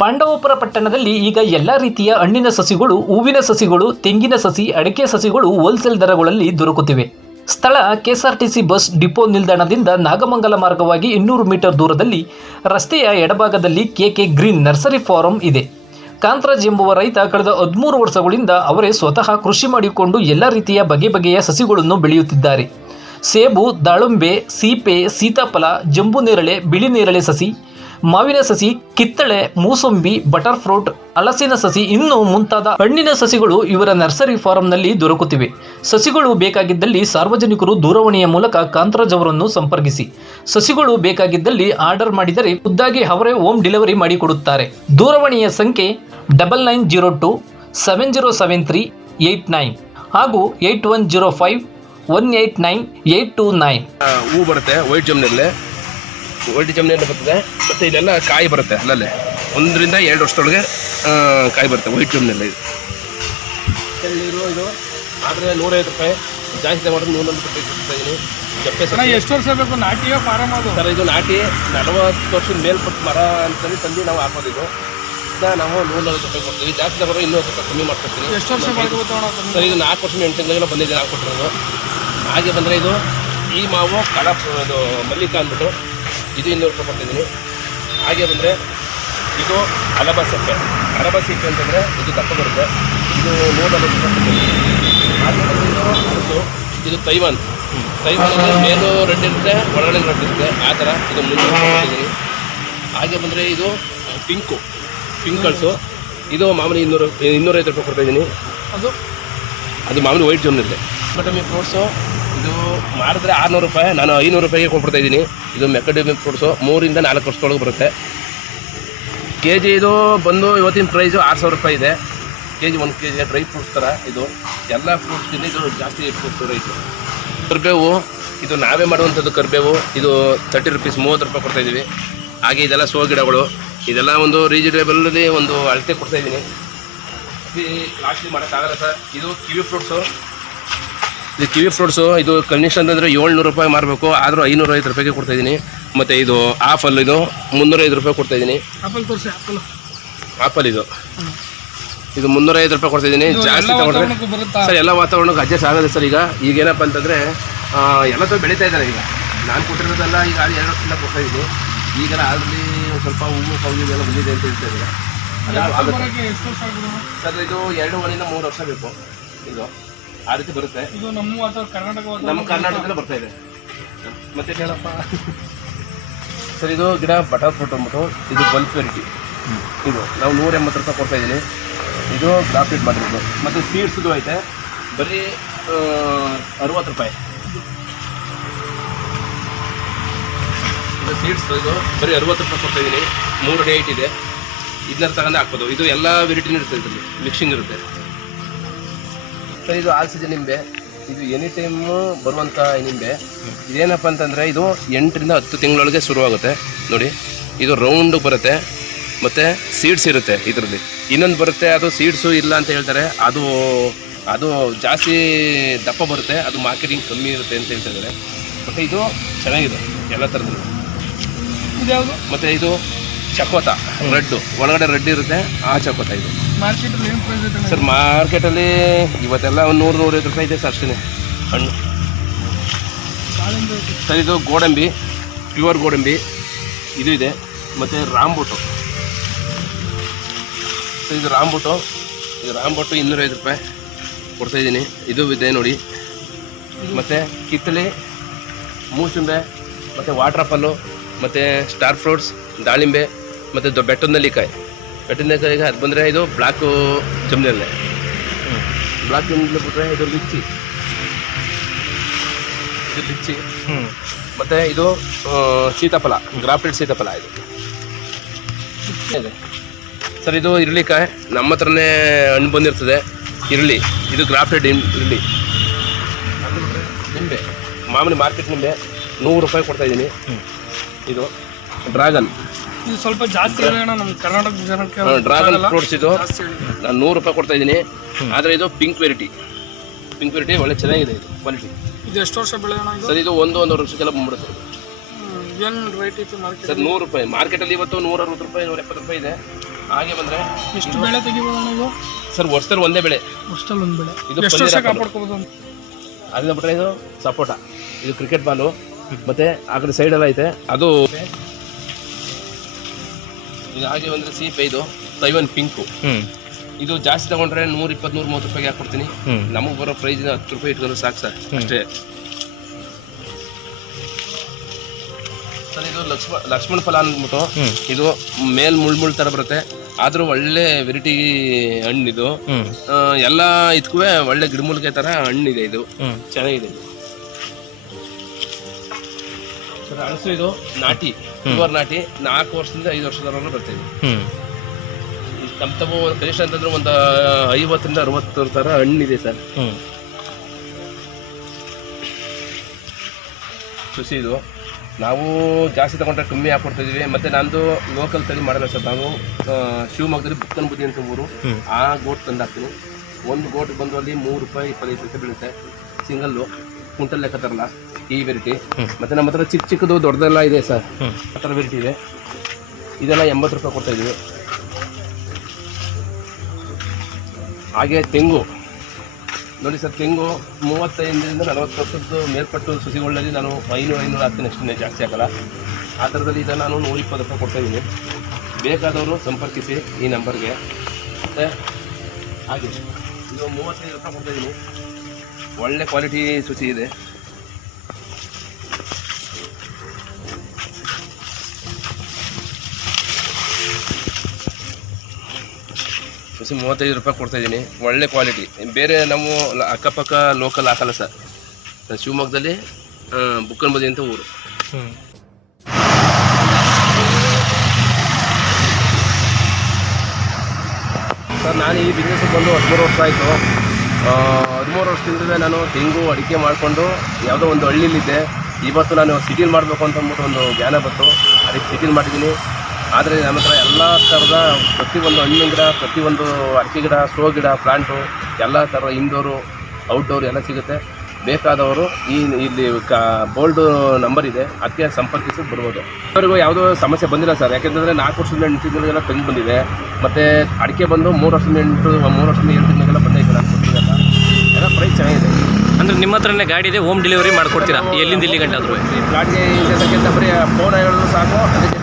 ಪಾಂಡವಪುರ ಪಟ್ಟಣದಲ್ಲಿ ಈಗ ಎಲ್ಲ ರೀತಿಯ ಹಣ್ಣಿನ ಸಸಿಗಳು, ಹೂವಿನ ಸಸಿಗಳು, ತೆಂಗಿನ ಸಸಿ, ಅಡಿಕೆ ಸಸಿಗಳು ಹೋಲ್ಸೇಲ್ ದರಗಳಲ್ಲಿ ದೊರಕುತ್ತಿವೆ. ಸ್ಥಳ ಕೆಎಸ್ಆರ್ಟಿಸಿ ಬಸ್ ಡಿಪೋ ನಿಲ್ದಾಣದಿಂದ ನಾಗಮಂಗಲ ಮಾರ್ಗವಾಗಿ 200 ಮೀಟರ್ ದೂರದಲ್ಲಿ ರಸ್ತೆಯ ಎಡಭಾಗದಲ್ಲಿ ಕೆಕೆ ಗ್ರೀನ್ ನರ್ಸರಿ ಫಾರಂ ಇದೆ. ಕಾಂತರಾಜ್ ಎಂಬುವ ರೈತ ಕಳೆದ 13 ವರ್ಷಗಳಿಂದ ಅವರೇ ಸ್ವತಃ ಕೃಷಿ ಮಾಡಿಕೊಂಡು ಎಲ್ಲ ರೀತಿಯ ಬಗೆಯ ಸಸಿಗಳನ್ನು ಬೆಳೆಯುತ್ತಿದ್ದಾರೆ. ಸೇಬು, ದಾಳಿಂಬೆ, ಸೀಪೆ, ಸೀತಾಫಲ, ಜಂಬು ನೇರಳೆ, ಬಿಳಿ ನೇರಳೆ ಸಸಿ, ಮಾವಿನ ಸಸಿ, ಕಿತ್ತಳೆ, ಮೂಸಂಬಿ, ಬಟರ್ ಫ್ರೂಟ್, ಹಲಸಿನ ಸಸಿ ಇನ್ನೂ ಮುಂತಾದ ಹಣ್ಣಿನ ಸಸಿಗಳು ಇವರ ನರ್ಸರಿ ಫಾರಂನಲ್ಲಿ ದೊರಕುತ್ತಿವೆ. ಸಸಿಗಳು ಬೇಕಾಗಿದ್ದಲ್ಲಿ ಸಾರ್ವಜನಿಕರು ದೂರವಾಣಿಯ ಮೂಲಕ ಕಾಂತರಾಜ್ ಅವರನ್ನು ಸಂಪರ್ಕಿಸಿ. ಸಸಿಗಳು ಬೇಕಾಗಿದ್ದಲ್ಲಿ ಆರ್ಡರ್ ಮಾಡಿದರೆ ಖುದ್ದಾಗಿ ಅವರೇ ಹೋಮ್ ಡೆಲಿವರಿ ಮಾಡಿಕೊಡುತ್ತಾರೆ. ದೂರವಾಣಿಯ ಸಂಖ್ಯೆ 9902 707389 ಹಾಗೂ 8105 189 829. ಹೂ ಬರುತ್ತೆ, ವೈಟ್ ಜಮ್ನಲ್ಲಿ ಬರ್ತದೆ. ಮತ್ತು ಇಲ್ಲೆಲ್ಲ ಕಾಯಿ ಬರುತ್ತೆ, ಅಲ್ಲಲ್ಲೇ 1 ರಿಂದ 2 ವರ್ಷದೊಳಗೆ ಕಾಯಿ ಬರುತ್ತೆ ವೈಟ್ ಜಮ್ನಲ್ಲಿ. ಇದು ಆದರೆ 150 ರೂಪಾಯಿ, ಜಾಸ್ತಿ ಮಾಡಿದ್ರೆ 150 ರೂಪಾಯಿ ಕೊಡ್ತಾಯಿದ್ದೀನಿ. ಜಪ್ಪೆ ಎಷ್ಟು ವರ್ಷ ಬೇಕು? ನಾಟಿಯೋ ಫಾರಮ್ ಅದು ಸರ್? ಇದು ನಾಟಿ 40 ವರ್ಷದ ಮೇಲ್ಪಟ್ಟು ಮರ ಅಂತಂದು ತಂದು ನಾವು ಹಾಕೋದು. ಇದು ನಾವು 140 ರೂಪಾಯಿ ಕೊಡ್ತೀವಿ. ಜಾಸ್ತಿ ತಗೊಂಡ್ರೆ 200 ರೂಪಾಯಿ ಕಮ್ಮಿ ಮಾಡ್ಕೊಡ್ತೀವಿ. ಎಷ್ಟು ವರ್ಷ ಸರ್? ಇದು 4 ವರ್ಷ 8 ತಿಂಗಳಿಗೆಲ್ಲ ಬಂದಿದೆ ಹಾಕ್ಕೊಟ್ಟಿರೋದು. ಹಾಗೆ ಬಂದರೆ ಇದು ಈ ಮಾವು ಇದು ಮಲ್ಲಿಕಾ ಅಂದ್ಬಿಟ್ಟು ಇದು 200 ರೂಪಾಯಿ ಕೊಡ್ತಿದ್ದೀನಿ. ಹಾಗೆ ಬಂದರೆ ಇದು ಅಲಬಾ ಸಿಪ್ಪೆ ಅಂತಂದರೆ ಇದು ದಪ್ಪ ಬರುತ್ತೆ, ಇದು 140 ರೂಪಾಯಿ ಕೊಡ್ತೀನಿ. ಹಾಗೆ ಬಂದರೆ ಇದು ತೈವಾನ್ ಅಂದರೆ ಮೇಲೂ ರೆಡ್ ಇರುತ್ತೆ, ಒಳಗಡೆ ರೆಡ್ ಇರುತ್ತೆ, ಆ ಥರ ಇದು 300 ರೂಪಾಯಿ ಕೊಡ್ತಿದ್ದೀನಿ. ಹಾಗೆ ಬಂದರೆ ಇದು ಪಿಂಕಲ್ಸು, ಇದು ಮಾಮೂಲಿ 250 ರೂಪಾಯಿ ಕೊಡ್ತಾಯಿದ್ದೀನಿ. ಅದು ಮಾಮೂಲಿ ವೈಟ್ ಜೋನ್ನಿದೆ. ಮೆಕಡಮಿ ಫ್ರೂಟ್ಸು ಇದು ಮಾಡಿದ್ರೆ 600 ರೂಪಾಯಿ, ನಾನು 500 ರೂಪಾಯಿಗೆ ಕೊಟ್ಬಿಡ್ತಾಯಿದ್ದೀನಿ. ಇದು ಮೆಕಡಮಿ ಫ್ರೂಟ್ಸು 3 ರಿಂದ 4 ವರ್ಷದೊಳಗೆ ಬರುತ್ತೆ. ಕೆ ಜಿ ಇದು ಬಂದು ಇವತ್ತಿನ ಪ್ರೈಸು 6000 ರೂಪಾಯಿ ಇದೆ.1 kg ಡ್ರೈ ಫ್ರೂಟ್ಸ್ ಥರ ಇದು ಎಲ್ಲ ಫ್ರೂಟ್ಸ್ಗಿಂತ ಇದು ಜಾಸ್ತಿ ಫ್ರೂಟ್ಸ್ ರೇಟು. ಕರಿಬೇವು ಇದು ನಾವೇ ಮಾಡುವಂಥದ್ದು ಕರಿಬೇವು, ಇದು 30 ರೂಪೀಸ್ 30 ರೂಪಾಯಿ ಕೊಡ್ತಾಯಿದ್ದೀವಿ. ಹಾಗೆ ಇದೆಲ್ಲ ಸೋ ಗಿಡಗಳು, ಇದೆಲ್ಲ ಒಂದು ರೀಸನೇಬಲಲ್ಲಿ ಒಂದು ಅಳತೆ ಕೊಡ್ತಾಯಿದ್ದೀನಿ. ಕಾಸ್ಟ್ಲಿ ಮಾಡೋಕ್ಕಾಗಲ್ಲ ಸರ್. ಇದು ಕಿವಿ ಫ್ರೂಟ್ಸು ಇದು ಕನಿಷ್ಠ ಅಂತಂದರೆ 700 ರೂಪಾಯಿ ಮಾರಬೇಕು, ಆದರೂ 550 ರೂಪಾಯಿಗೆ ಕೊಡ್ತಾಯಿದ್ದೀನಿ. ಮತ್ತು ಇದು ಆಪಲ್ ಇದು 305 ರೂಪಾಯಿ ಕೊಡ್ತಾಯಿದ್ದೀನಿ. ಆಪಲ್ ಇದು 305 ರೂಪಾಯಿ ಕೊಡ್ತಾಯಿದ್ದೀನಿ. ಜಾಸ್ತಿ ತಗೊಂಡ್ರೆ ಸರ್ ಎಲ್ಲ ವಾತಾವರಣಕ್ಕೆ ಅಡ್ಜಸ್ಟ್ ಆಗೋದು ಸರ್. ಈಗೇನಪ್ಪ ಅಂತಂದರೆ ಎಲ್ಲ ಬೆಳೀತಾ ಇದ್ದಾರೆ. ಈಗ ನಾನು ಕೊಟ್ಟಿರೋದೆಲ್ಲ ಈಗ 2 ವರ್ಷದಿಂದ ಕೊಡ್ತಾಯಿದ್ದೀನಿ. ಈಗೆಲ್ಲ ಆಲ್ರೆಡಿ ಸ್ವಲ್ಪ ಹೂವು ಎಲ್ಲ ಬಂದಿದೆ ಅಂತ ಹೇಳ್ತಾ ಇದ್ದಾರೆ. ಸರ್ ಇದು 2 ರಿಂದ 3 ವರ್ಷ ಬೇಕು. ಇದು ಆ ರೀತಿ ಬರುತ್ತೆ. ಇದು ನಮ್ಮ ಕರ್ನಾಟಕದಲ್ಲೇ ಬರ್ತಾ ಇದೆ. ಮತ್ತೆ ಹೇಳಪ್ಪ ಸರ್, ಇದು ಗಿಡ ಬಟರ್ ಫ್ರೂಟ್ ಅಂದ್ಬಿಟ್ಟು ಇದು ಬಲ್ಕ್ ವೆರೈಟಿ. ಇದು ನಾವು 180 ರೂಪಾಯಿ ಕೊಡ್ತಾಯಿದ್ದೀನಿ. ಇದು ಗ್ರಾಫ್ಟೆಡ್ ಮಾಡಿರೋದು. ಮತ್ತು ಸೀಡ್ಸ್ದು ಐತೆ ಬರೀ 60 ರೂಪಾಯಿ. ಇದು ಸೀಡ್ಸ್ ಇದು ಬರೀ 60 ರೂಪಾಯಿ ಕೊಡ್ತಾಯಿದ್ದೀನಿ. 3 ಅಡಿ ಹೈಟ್ ಇದೆ. ಇದನ್ನ ತಗೊಂಡು ಹಾಕ್ಬೋದು. ಇದು ಎಲ್ಲ ವೆರೈಟಿನೂ ಇರುತ್ತೆ, ಇದರಲ್ಲಿ ಮಿಕ್ಸಿಂಗ್ ಇರುತ್ತೆ. ಸರ್ ಇದು ಆಲ್ ಸೀಸನ್ ನಿಂಬೆ, ಇದು ಎನಿ ಟೈಮು ಬರುವಂಥ ನಿಂಬೆ. ಇದೇನಪ್ಪ ಅಂತಂದರೆ ಇದು 8 ರಿಂದ 10 ತಿಂಗಳೊಳಗೆ ಶುರುವಾಗುತ್ತೆ ನೋಡಿ. ಇದು ರೌಂಡ್ ಬರುತ್ತೆ ಮತ್ತು ಸೀಡ್ಸ್ ಇರುತ್ತೆ ಇದರಲ್ಲಿ. ಇನ್ನೊಂದು ಬರುತ್ತೆ, ಅದು ಸೀಡ್ಸು ಇಲ್ಲ ಅಂತ ಹೇಳ್ತಾರೆ, ಅದು ಜಾಸ್ತಿ ದಪ್ಪ ಬರುತ್ತೆ, ಅದು ಮಾರ್ಕೆಟಿಂಗ್ ಕಮ್ಮಿ ಇರುತ್ತೆ ಅಂತ ಹೇಳ್ತಾ ಇದ್ದಾರೆ. ಮತ್ತು ಇದು ಚೆನ್ನಾಗಿದೆ ಎಲ್ಲ ಥರದ್ದು. ಇದ್ಯಾವುದು? ಮತ್ತು ಇದು ಚಕೋತ ರೆಡ್ಡು, ಒಳಗಡೆ ರೆಡ್ ಇರುತ್ತೆ, ಆ ಚಕೋತ. ಇದು ಮಾರ್ಕೆಟಲ್ಲಿ ಏನು ಪ್ರೈಸ್ ಇದೆ ಸರ್? ಮಾರ್ಕೆಟಲ್ಲಿ ಇವತ್ತೆಲ್ಲ ಒಂದು 100-150 ರೂಪಾಯಿ ಇದೆ ಸರ್, ಅಷ್ಟೇ ಹಣ್ಣು. ಸರ್ ಇದು ಗೋಡಂಬಿ, ಪ್ಯೂರ್ ಗೋಡಂಬಿ ಇದು ಇದೆ. ಮತ್ತು ರಾಂಬೂಟು ಸರ್, ಇದು ರಾಂಬೂಟು 250 ರೂಪಾಯಿ ಕೊಡ್ತಾಯಿದ್ದೀನಿ. ಇದು ಇದೆ ನೋಡಿ. ಮತ್ತು ಕಿತ್ತಳೆ, ಮೂಸಂಬೆ, ಮತ್ತು ವಾಟರ್ ಆಪಲ್ಲು, ಮತ್ತು ಸ್ಟಾರ್ ಫ್ರೂಟ್ಸ್, ದಾಳಿಂಬೆ, ಮತ್ತು ಬೆಟ್ಟದ ನೆಲ್ಲಿಕಾಯಿ ಅದು ಬಂದರೆ ಇದು ಬ್ಲ್ಯಾಕು ಜಮ್ನೆಲ್ಲೇ. ಬ್ಲ್ಯಾಕ್ ಜಮ್ನೆಲ್ಲ ಬಿಟ್ಟರೆ ಇದು ಲಿಚ್ಚಿ, ಮತ್ತು ಇದು ಸೀತಾಫಲ, ಗ್ರಾಫ್ಟೆಡ್ ಸೀತಾಫಲ ಇದು ಇದೆ ಸರ್. ಇದು ಇರಳಿಕಾಯಿ ನಮ್ಮ ಹತ್ರನೇ ಹಣ್ಣು ಬಂದಿರ್ತದೆ. ಇದು ಗ್ರಾಫ್ಟೆಡ್ ಇರಳಿ. ನಿಂಬೆ ಮಾಮೂಲಿ ಮಾರ್ಕೆಟ್ ನಿಂಬೆ 100 ರೂಪಾಯಿ ಕೊಡ್ತಾಯಿದ್ದೀನಿ. ಇದು ಡ್ರ್ಯಾಗನ್, ಇದು ಸ್ವಲ್ಪ ಜಾಸ್ತಿ ನಮ್ಮ ಕರ್ನಾಟಕ ಜನಕ್ಕೆ. ಡ್ರ್ಯಾಗನ್ ಫ್ರೂಟ್ಸ್ ಇದು ನಾನು 100 ರೂಪಾಯಿ ಕೊಡ್ತಾಯಿದ್ದೀನಿ. ಆದರೆ ಇದು ಪಿಂಕ್ ವೆರೈಟಿ ಒಳ್ಳೆ ಚೆನ್ನಾಗಿದೆ. ಇದು ಕ್ವಾಲಿಟಿ. ಇದು ಎಷ್ಟು ವರ್ಷ ಬೆಳೆಯೋಣ ಸರ್? ಇದು 1-1.5 ವರ್ಷಕ್ಕೆಲ್ಲ ಬಂದ್ಬಿಡುತ್ತೆ. ಏನು ರೇಟ್ ಇತ್ತು ಮಾರ್ಕೆಟ್? ಸರ್ 100 ರೂಪಾಯಿ ಮಾರ್ಕೆಟಲ್ಲಿ ಇವತ್ತು 160 ರೂಪಾಯಿ 170 ರೂಪಾಯಿ ಇದೆ. ಹಾಗೆ ಬಂದರೆ ಎಷ್ಟು ಬೆಳೆ ತೆಗಿಬೋದಣ್ಣ ಇದು? ಸರ್ ವರ್ಷದಲ್ಲಿ ಒಂದೇ ಬೆಳೆ. ವರ್ಷದಲ್ಲಿ ಒಂದು ಬೆಳೆ. ಇದು ಎಷ್ಟು ವರ್ಷ ಪನ್ನೀರ್ ಕಾಪಾಡ್ಕೋಬೋದು ಅಂತ? ಅದನ್ನ ಬಿಟ್ಟರೆ ಇದು ಸಪೋಟ, ಇದು ಕ್ರಿಕೆಟ್ ಬಾಲು, ಮತ್ತು ಆ ಕಡೆ ಸೈಡೆಲ್ಲ ಐತೆ ಅದು. ಇದು ಹಾಗೆ ಬಂದರೆ ಸೀಪೆ, ಇದು ತೈವನ್ ಪಿಂಕು. ಇದು ಜಾಸ್ತಿ ತಗೊಂಡ್ರೆ 120-130 ರೂಪಾಯಿಗೆ ಹಾಕ್ಕೊಡ್ತೀನಿ. ನಮಗೆ ಬರೋ ಪ್ರೈಸ್ 10 ರೂಪಾಯಿ ಇಟ್ಕೊಂಡ್ರೆ ಸಾಕು ಸರ್, ಅಷ್ಟೇ. ಸರ್ ಇದು ಲಕ್ಷ್ಮಣ ಫಲ ಅಂದ್ಬಿಟ್ಟು, ಇದು ಮೇಲ್ ಮುಳ್ಳು ಥರ ಬರುತ್ತೆ, ಆದರೂ ಒಳ್ಳೆ ವೆರೈಟಿ ಹಣ್ಣಿದು. ಎಲ್ಲ ಇದಕ್ಕೂ ಒಳ್ಳೆ ಗಿಡಮೂಲಿಕೆ ಥರ ಹಣ್ಣಿದೆ, ಇದು ಚೆನ್ನಾಗಿದೆ. ಸರ್ ಹಳಸು ಇದು ನಾಟಿ, ಪ್ಯೂರ್ ನಾಟಿ, 4 ವರ್ಷದಿಂದ 5 ವರ್ಷದವರೆಗೂ ಬರ್ತೀವಿ. ತಮ್ಮ ಕನಿಷ್ಠ ಅಂತಂದ್ರೆ ಒಂದು 50-60 ಥರ ಹಣ್ಣಿದೆ ಸರ್. ಖುಷಿ ಇದು. ನಾವು ಜಾಸ್ತಿ ತಗೊಂಡ್ರೆ ಕಮ್ಮಿ ಹಾಕ್ಕೊಡ್ತಿದ್ವಿ. ಮತ್ತು ನಂದು ಲೋಕಲ್ ತಳಿ ಮಾಡಲ್ಲ ಸರ್. ನಾವು ಶಿವಮೊಗ್ಗದಲ್ಲಿ ಬುಕ್ಕನ ಬುದ್ಧಿ ಅಂತ ಊರು, ಆ ಗೋಟ್ ತಂದು ಹಾಕ್ತೀನಿ. ಒಂದು ಗೋಟ್ ಬಂದು ಅಲ್ಲಿ 3 ರೂಪಾಯಿ 25 ಪೈಸೆ ಬೀಳುತ್ತೆ ಸಿಂಗಲ್ಲು. ಕುಂಟಲ್ ಲೆಕ್ಕ ತರಲ್ಲ ಈ ವೆರೈಟಿ. ಮತ್ತು ನಮ್ಮ ಹತ್ರ ಚಿಕ್ಕ ಚಿಕ್ಕದು ದೊಡ್ಡದೆಲ್ಲ ಇದೆ ಸರ್, ಆ ಥರ ವೆರೈಟಿ ಇದೆ. ಇದೆಲ್ಲ 80 ರೂಪಾಯಿ ಕೊಡ್ತಾಯಿದ್ವಿ. ಹಾಗೆ ತೆಂಗು ನೋಡಿ ಸರ್, ತೆಂಗು 35-40 ವರ್ಷದ್ದು ಮೇಲ್ಪಟ್ಟು ಸಸಿಗಳಲ್ಲಿ ನಾನು 500 ಹಾಕ್ತೀನಿ, ಅಷ್ಟೇ, ಜಾಸ್ತಿ ಹಾಕಲ್ಲ. ಆ ಥರದಲ್ಲಿ ಇದನ್ನು ನಾನು 120 ರೂಪಾಯಿ ಕೊಡ್ತಾಯಿದ್ದೀನಿ. ಬೇಕಾದವರು ಸಂಪರ್ಕಿಸಿ ಈ ನಂಬರ್ಗೆ. ಮತ್ತು ಹಾಗೆ ಇದು 35 ರೂಪಾಯಿ ಕೊಡ್ತಾಯಿದ್ದೀನಿ. ಒಳ್ಳೆ ಕ್ವಾಲಿಟಿ ಸಸಿ ಇದೆ. ಸಸಿ 35 ರೂಪಾಯಿ ಕೊಡ್ತಾಯಿದ್ದೀನಿ, ಒಳ್ಳೆ ಕ್ವಾಲಿಟಿ. ಬೇರೆ ನಾವು ಅಕ್ಕಪಕ್ಕ ಲೋಕಲ್ ಹಾಕಲ್ಲ ಸರ್. ಶಿವಮೊಗ್ಗದಲ್ಲಿ ಬುಕ್ಕನ ಬದಿ ಅಂತ ಊರು. ಸರ್ ನಾನು ಈ ಬಿಸ್ನೆಸ್ ಬಂದು 13 ವರ್ಷ ಆಯಿತು. 13 ವರ್ಷದಿಂದ ನಾನು ತೆಂಗು ಅಡಿಕೆ ಮಾಡಿಕೊಂಡು ಯಾವುದೋ ಒಂದು ಹಳ್ಳಿಲಿದ್ದೆ. ಇವತ್ತು ನಾನು ಸಿಟಿಲಿ ಮಾಡಬೇಕು ಅಂತ ಅಂದ್ಬಿಟ್ಟು ಒಂದು ಜ್ಞಾನ ಬಂತು, ಅದಕ್ಕೆ ಸಿಟಿಲಿ ಮಾಡಿದ್ದೀನಿ. ಆದರೆ ನಮ್ಮ ಹತ್ರ ಎಲ್ಲ ಥರದ ಪ್ರತಿಯೊಂದು ಹಣ್ಣಿನ ಗಿಡ, ಪ್ರತಿಯೊಂದು ಅಡಿಕೆ ಗಿಡ, ಸ್ಟೋ ಗಿಡ, ಪ್ಲಾಂಟು ಎಲ್ಲ ಥರ ಇಂಡೋರು ಔಟ್ಡೋರು ಎಲ್ಲ ಸಿಗುತ್ತೆ. ಬೇಕಾದವರು ಇಲ್ಲಿ ಬೋಲ್ಡ್ ನಂಬರ್ ಇದೆ, ಅದಕ್ಕೆ ಸಂಪರ್ಕಿಸಿ ಬರ್ಬೋದು. ಅವರಿಗೂ ಯಾವುದೋ ಸಮಸ್ಯೆ ಬಂದಿಲ್ಲ ಸರ್, ಯಾಕೆಂದರೆ 4 ವರ್ಷದಿಂದ 8 ತಿಂಗಳಿಗೆಲ್ಲ ತೆಂಗು ಬಂದಿದೆ. ಮತ್ತು ಅಡಿಕೆ ಬಂದು 3 ವರ್ಷದಿಂದ 7 ತಿಂಗಳಿಗೆಲ್ಲ ಬಂದೈತೆ. ನಾನು ಕೊಡ್ತೀನಲ್ಲ, ಎಲ್ಲ ಪ್ರೈಸ್ ಚೆನ್ನಾಗಿದೆ. ಅಂದರೆ ನಿಮ್ಮ ಹತ್ರನೇ ಗಾಡಿ ಇದೆ, ಹೋಮ್ ಡೆಲಿವರಿ ಮಾಡ್ಕೊಡ್ತೀರಾ ಎಲ್ಲಿಂದ ಇಲ್ಲಿ ಗಂಟೆ ಆದರೂ? ಈ ಪ್ಲಾಟ್ಗೆ ಇದಕ್ಕಿಂತ ಬರೀ ಫೋನ್ ಹೇಳಿದ್ರು ಸಾಕು, ಅದಕ್ಕೆ